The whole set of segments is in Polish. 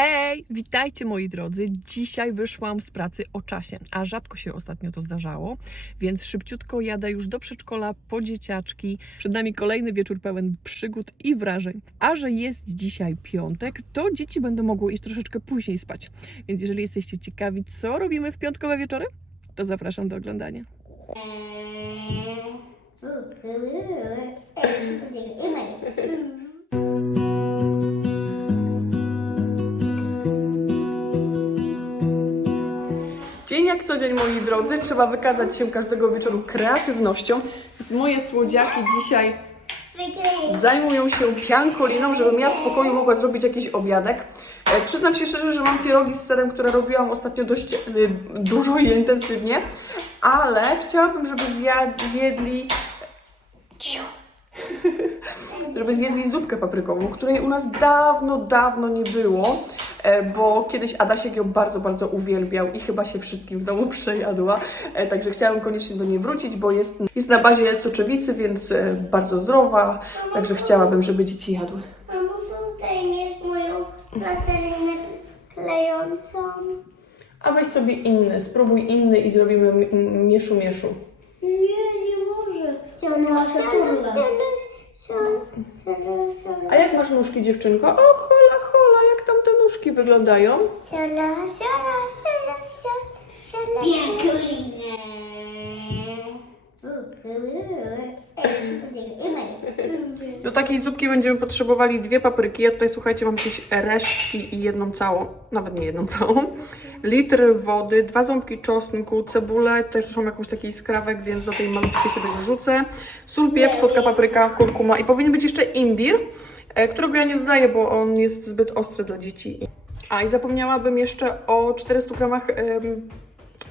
Hej, witajcie moi drodzy. Dzisiaj wyszłam z pracy o czasie, a rzadko się ostatnio to zdarzało, więc szybciutko jadę już do przedszkola po dzieciaczki. Przed nami kolejny wieczór pełen przygód i wrażeń. A że jest dzisiaj piątek, to dzieci będą mogły iść troszeczkę później spać. Więc jeżeli jesteście ciekawi, co robimy w piątkowe wieczory, to zapraszam do oglądania. Jak co dzień, moi drodzy, trzeba wykazać się każdego wieczoru kreatywnością. Moje słodziaki dzisiaj zajmują się piankoliną, żebym ja w spokoju mogła zrobić jakiś obiadek. E, Przyznam się szczerze, że mam pierogi z serem, które robiłam ostatnio dość e, dużo i intensywnie, ale chciałabym, żeby zjedli... Żeby zjedli zupkę paprykową, której u nas dawno, dawno nie było, bo kiedyś Adasiek ją bardzo, bardzo uwielbiał i chyba się wszystkim w domu przejadła, e, także chciałam koniecznie do niej wrócić, bo jest, jest na bazie soczewicy, więc e, bardzo zdrowa, także chciałabym, żeby dzieci jadły. Mamo, tutaj mieć moją plastelinę klejącą? A weź sobie inny, spróbuj inny i zrobimy m- m- mieszu mieszu. Nie, nie może. Siana, siana, A jak masz nóżki, dziewczynko? O, hola, jak tam te nóżki wyglądają? Siana, siana, siana, siana, Pięknie. Do takiej zupki będziemy potrzebowali dwie papryki. Ja tutaj, słuchajcie, mam jakieś resztki i jedną całą, nawet nie jedną całą. Litr wody, dwa ząbki czosnku, cebulę, też mam jakąś taki skrawek, więc do tej malutkiej sobie dorzucę. Sól, pieprz, słodka papryka, kurkuma i powinien być jeszcze imbir, którego ja nie dodaję, bo on jest zbyt ostry dla dzieci. A i zapomniałabym jeszcze o 400 gramach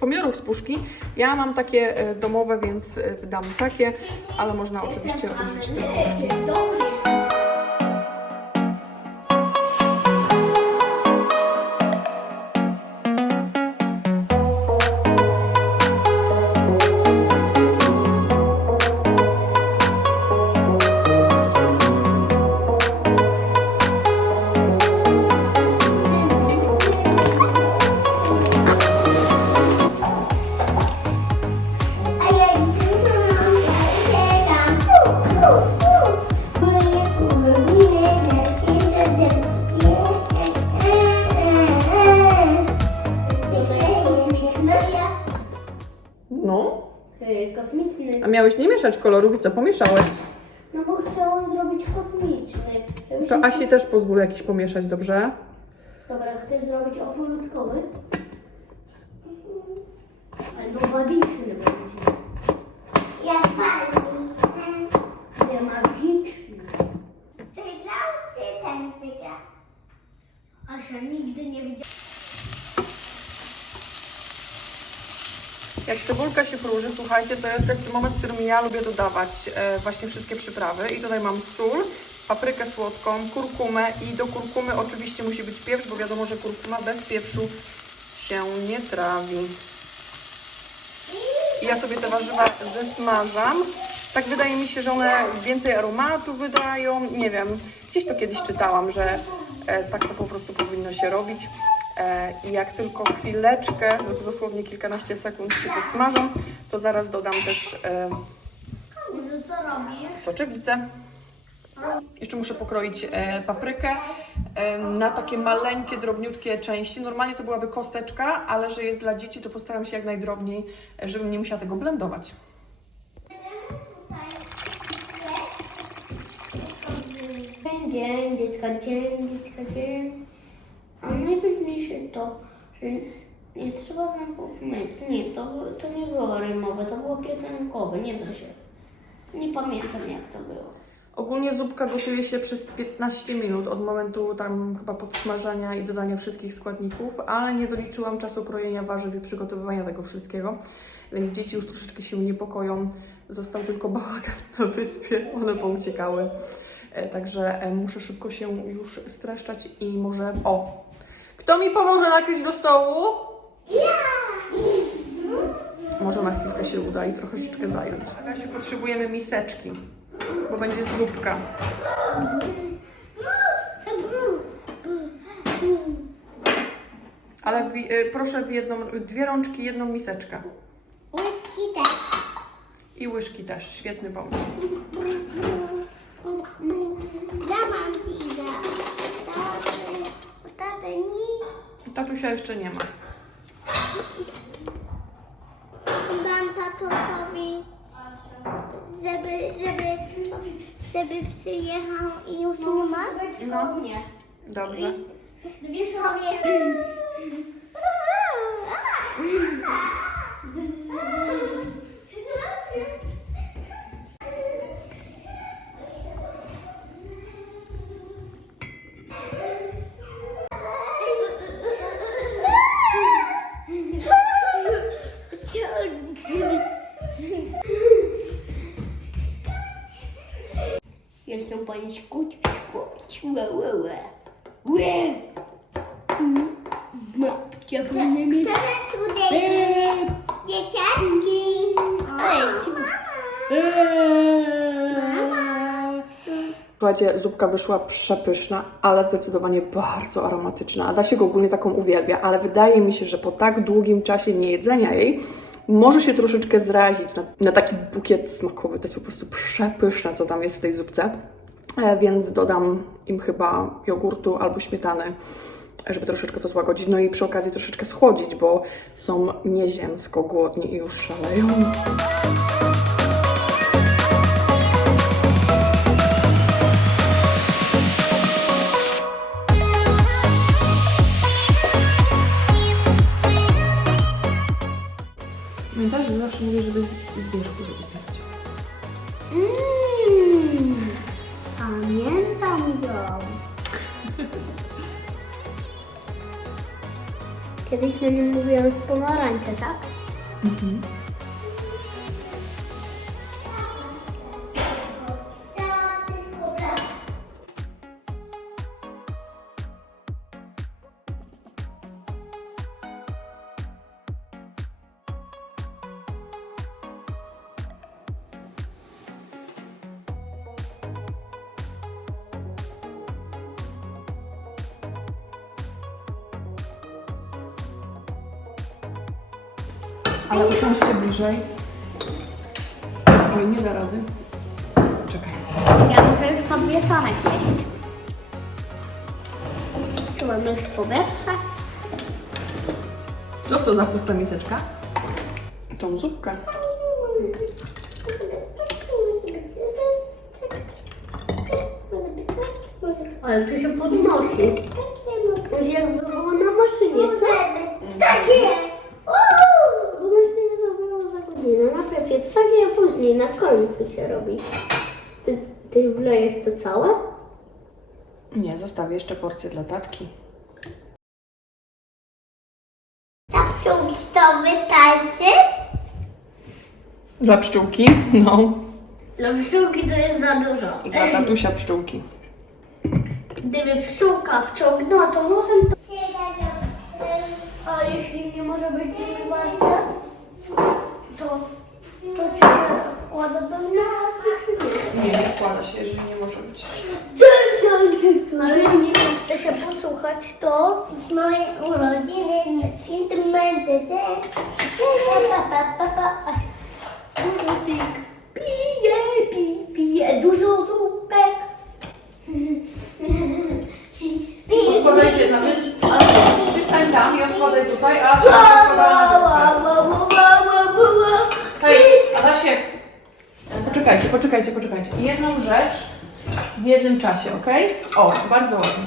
pomidorów z puszki. Ja mam takie e, domowe, więc e, dam takie, ale można oczywiście użyć też puszki. Kosmiczny. a miałeś nie mieszać kolorów i co, pomieszałeś? No bo chciałam zrobić kosmiczny. żeby To Asi też pozwól jakiś pomieszać, dobrze? Dobra, chcesz zrobić ofurutkowy? Albo magiczny będzie. Ja Nie magiczny. Wygrał czy ten wygra? Asia nigdy nie widziała. Jak cebulka się próży, słuchajcie, to jest taki moment, w którym ja lubię dodawać e, właśnie wszystkie przyprawy. I tutaj mam sól, paprykę słodką, kurkumę i do kurkumy oczywiście musi być pieprz, bo wiadomo, że kurkuma bez pieprzu się nie trawi. I ja sobie te warzywa zesmażam. Tak wydaje mi się, że one więcej aromatu wydają. Nie wiem, gdzieś to kiedyś czytałam, że e, tak to po prostu powinno się robić. E, I jak tylko chwileczkę, no dosłownie kilkanaście sekund się podsmażą, to zaraz dodam też e, soczewicę. Jeszcze muszę pokroić e, paprykę na takie maleńkie, drobniutkie części. Normalnie to byłaby kosteczka, ale że jest dla dzieci, to postaram się jak najdrobniej, żebym nie musiała tego blendować. Dzień, dziecka, dzień, dziecka, dzień. A najważniejsze to, że nie trzeba zębów myć. Nie, to, to nie było rymowe, to było piosenkowe, nie da się. Nie pamiętam jak to było. Ogólnie zupka gotuje się przez 15 minut od momentu tam chyba podsmażania i dodania wszystkich składników, ale nie doliczyłam czasu krojenia warzyw i przygotowywania tego wszystkiego, więc dzieci już troszeczkę się niepokoją. Został tylko bałagan na wyspie, one pouciekały. E, Także e, muszę szybko się już streszczać i może... O! Kto mi pomoże nakryć do stołu? Może na chwilkę się uda i trochę troszeczkę zająć. Agasiu, potrzebujemy miseczki, bo będzie zupka. Ale w, y, proszę w jedną, dwie rączki, jedną miseczkę. Łyski też. I łyżki też. Świetny pomysł. Tatusia jeszcze nie ma. Dam tatusiowi, żeby, żeby, żeby przyjechał i już nie ma. No. Dobrze. Dwie sobie. Pani skuć, skuć, łe, łe, łe. Łe. Jak mnie mi... Dzieciaczki. Słuchajcie, zupka wyszła przepyszna, ale zdecydowanie bardzo aromatyczna. Adasia go ogólnie taką uwielbia, ale wydaje mi się, że po tak długim czasie niejedzenia jej może się troszeczkę zrazić na, na taki bukiet smakowy. To jest po prostu przepyszne, co tam jest w tej zupce. E, więc dodam im chyba jogurtu albo śmietany, żeby troszeczkę to złagodzić. No i przy okazji troszeczkę schłodzić, bo są nieziemsko głodni i już szaleją. Kiedyś na nim mówiłam z pomarańczy, tak? Ale usiądźcie bliżej. Oj, nie da rady. Czekaj. Ja muszę już podwieszonek jeść. Czułem już powietrze. Co to za pusta miseczka? Tą zupkę. Ale tu się podnosi. Już jak było na maszynie, co? Takie! Ona się zrobiła za godzinę. Najpierw jest takie, a później na końcu się robi. Ty, ty wlejesz to całe? Nie, zostawię jeszcze porcję dla tatki. Kapciułki to wystarczy? Dla pszczółki? No. Dla pszczółki to jest za dużo. I dla tatusia pszczółki. Gdyby pszczółka wciągnęła, to może... A jeśli nie może być ważne, to, to wkłada do Nie, nie wkłada się, jeżeli nie może być. Ale jeśli chce się posłuchać, to moje urodziny, nie sentymenty, te, pa, pa, pa, pa. Butik pije, pije, pije dużo zupek. Odkładajcie na wyspę. Wystań tam i odkładaj tutaj, a Poczekajcie, poczekajcie. Jedną rzecz w jednym czasie, ok? O, bardzo ładnie.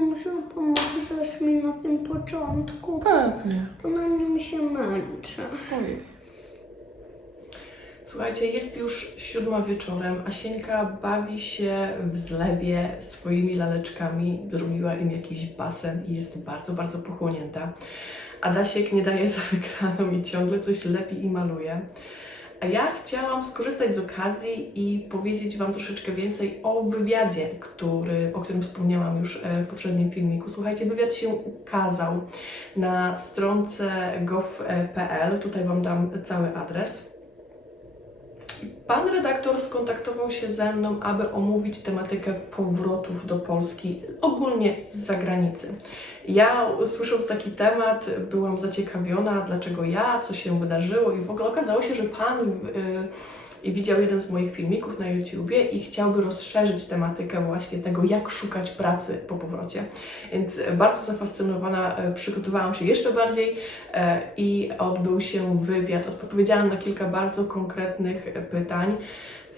Może pomożesz mi na tym początku. Pewnie. To na nim się męczę. Słuchajcie, jest już siódma wieczorem, a Sieńka bawi się w zlewie swoimi laleczkami, zrobiła im jakiś basen i jest bardzo, bardzo pochłonięta. Adasiek nie daje za wygraną i ciągle coś lepi i maluje. A ja chciałam skorzystać z okazji i powiedzieć Wam troszeczkę więcej o wywiadzie, który, o którym wspomniałam już e, w poprzednim filmiku. Słuchajcie, wywiad się ukazał na stronce gov.pl. Tutaj Wam dam cały adres. Pan redaktor skontaktował się ze mną, aby omówić tematykę powrotów do Polski, ogólnie z zagranicy. Ja słysząc taki temat byłam zaciekawiona, dlaczego ja, co się wydarzyło i w ogóle okazało się, że Pan y, widział jeden z moich filmików na YouTubie i chciałby rozszerzyć tematykę właśnie tego, jak szukać pracy po powrocie. Więc bardzo zafascynowana y, przygotowałam się jeszcze bardziej e, i odbył się wywiad. Odpowiedziałam na kilka bardzo konkretnych e, pytań.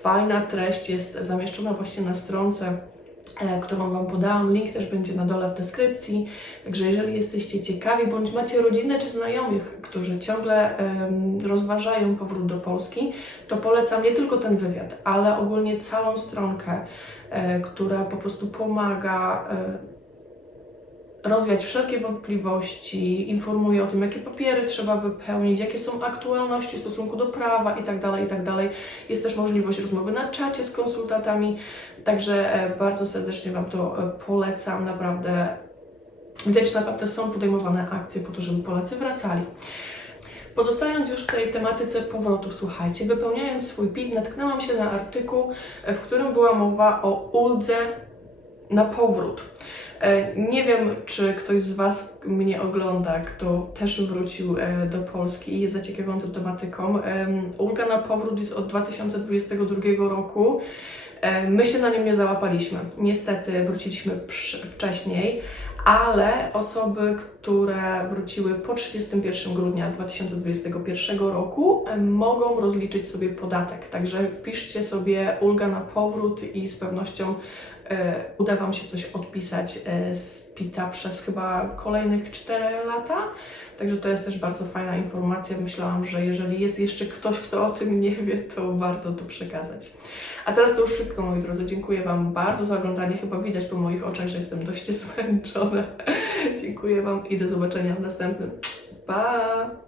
Fajna treść jest zamieszczona właśnie na stronce, e, którą Wam podałam. Link też będzie na dole w deskrypcji. Także jeżeli jesteście ciekawi, bądź macie rodzinę czy znajomych, którzy ciągle em, rozważają powrót do Polski, to polecam nie tylko ten wywiad, ale ogólnie całą stronkę, e, która po prostu pomaga e, rozwiać wszelkie wątpliwości, informuje o tym, jakie papiery trzeba wypełnić, jakie są aktualności w stosunku do prawa itd., itd. Jest też możliwość rozmowy na czacie z konsultantami, także e, bardzo serdecznie Wam to e, polecam, naprawdę widać, że naprawdę są podejmowane akcje po to, żeby Polacy wracali. Pozostając już w tej tematyce powrotu, słuchajcie, wypełniając swój PIT, natknęłam się na artykuł, e, w którym była mowa o uldze na powrót. E, Nie wiem, czy ktoś z Was mnie ogląda, kto też wrócił e, do Polski i jest zaciekawiony tą tematyką. Em, Ulga na powrót jest od 2022 roku. E, My się na nim nie załapaliśmy. Niestety wróciliśmy wcześniej, ale osoby, które wróciły po 31 grudnia 2021 roku, mogą rozliczyć sobie podatek. Także wpiszcie sobie ulga na powrót i z pewnością e, uda Wam się coś odpisać e, z PITA przez chyba kolejnych 4 lata. Także to jest też bardzo fajna informacja. Myślałam, że jeżeli jest jeszcze ktoś, kto o tym nie wie, to warto to przekazać. A teraz to już wszystko, moi drodzy. Dziękuję Wam bardzo za oglądanie. Chyba widać po moich oczach, że jestem dość zmęczona. Dziękuję Wam i do zobaczenia w następnym. Pa!